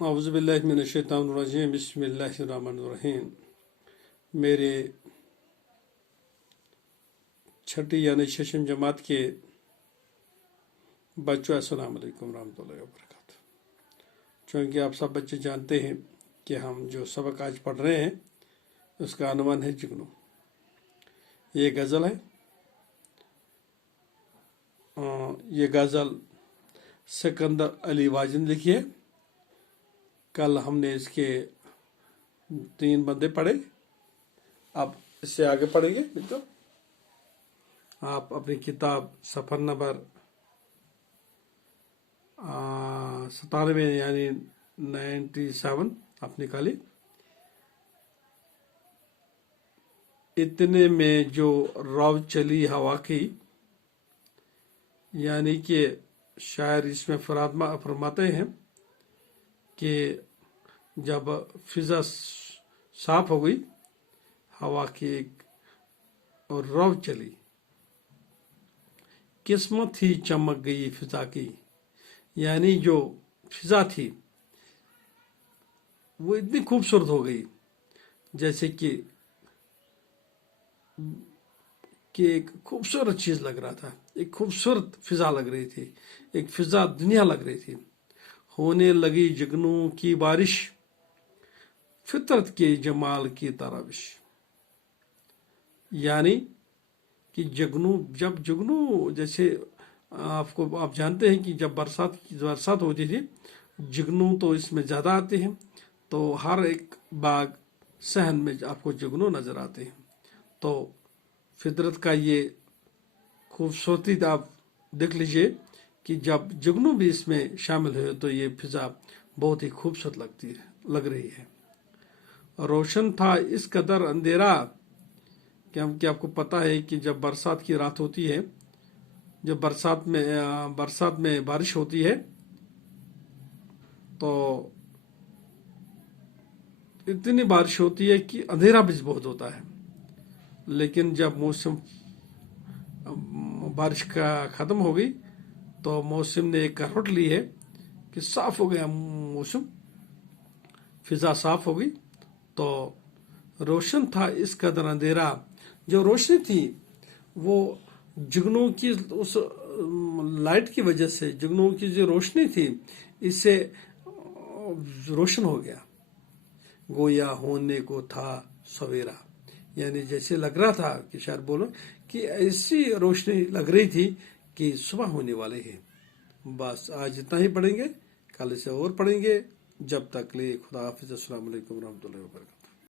اعوذ باللہ من الشیطان الرجیم بسم اللہ الرحمن الرحیم۔ میرے چھٹی یعنی ششم جماعت کے بچوں، السلام علیکم ورحمۃ اللہ وبرکاتہ۔ چونکہ آپ سب بچے جانتے ہیں کہ ہم جو سبق آج پڑھ رہے ہیں اس کا عنوان ہے جگنو۔ یہ غزل ہے۔ یہ غزل سکندر علی واجد نے لکھی ہے۔ کل ہم نے اس کے 3 بندے پڑھے، اب اس سے آگے پڑھیں گے۔ بالکل آپ اپنی کتاب صفحہ نمبر 97 یعنی 97 آپ نکالی۔ اتنے میں جو رو چلی ہوا کی، یعنی کہ شاعر اس میں فرماتے ہیں کہ جب فضا صاف ہو گئی، ہوا کی ایک اور رو چلی، قسمت ہی چمک گئی فضا کی، یعنی جو فضا تھی وہ اتنی خوبصورت ہو گئی جیسے کہ ایک خوبصورت چیز لگ رہا تھا، ایک خوبصورت فضا لگ رہی تھی، ایک فضا دنیا لگ رہی تھی۔ ہونے لگی جگنو کی بارش، فطرت کے جمال کی تراوش، یعنی کہ جب جگنو جیسے آپ جانتے ہیں کہ جب برسات ہوتی تھی، جگنو تو اس میں زیادہ آتے ہیں، تو ہر ایک باغ صحن میں آپ کو جگنو نظر آتے ہیں۔ تو فطرت کا یہ خوبصورتی آپ دیکھ لیجئے کہ جب جگنو بھی اس میں شامل ہوئے تو یہ فضا بہت ہی خوبصورت لگ رہی ہے۔ روشن تھا اس قدر اندھیرا، کہ آپ کو پتہ ہے کہ جب برسات کی رات ہوتی ہے، جب برسات میں بارش ہوتی ہے تو اتنی بارش ہوتی ہے کہ اندھیرا بھی بہت ہوتا ہے، لیکن جب موسم بارش کا ختم ہو گئی تو موسم نے ایک کروٹ لی ہے کہ صاف ہو گیا موسم، فضا صاف ہو گئی۔ تو روشن تھا اس قدر اندھیرا، جو روشنی تھی وہ جگنو کی اس لائٹ کی وجہ سے، جگنو کی جو روشنی تھی اس سے روشن ہو گیا، گویا ہونے کو تھا سویرا، یعنی جیسے لگ رہا تھا کہ شاید بولو کہ ایسی روشنی لگ رہی تھی کہ صبح ہونے والے ہے۔ بس آج اتنا ہی پڑھیں گے، کل سے اور پڑھیں گے۔ جب تک لے خدا حافظ، السلام علیکم ورحمۃ اللہ وبرکاتہ۔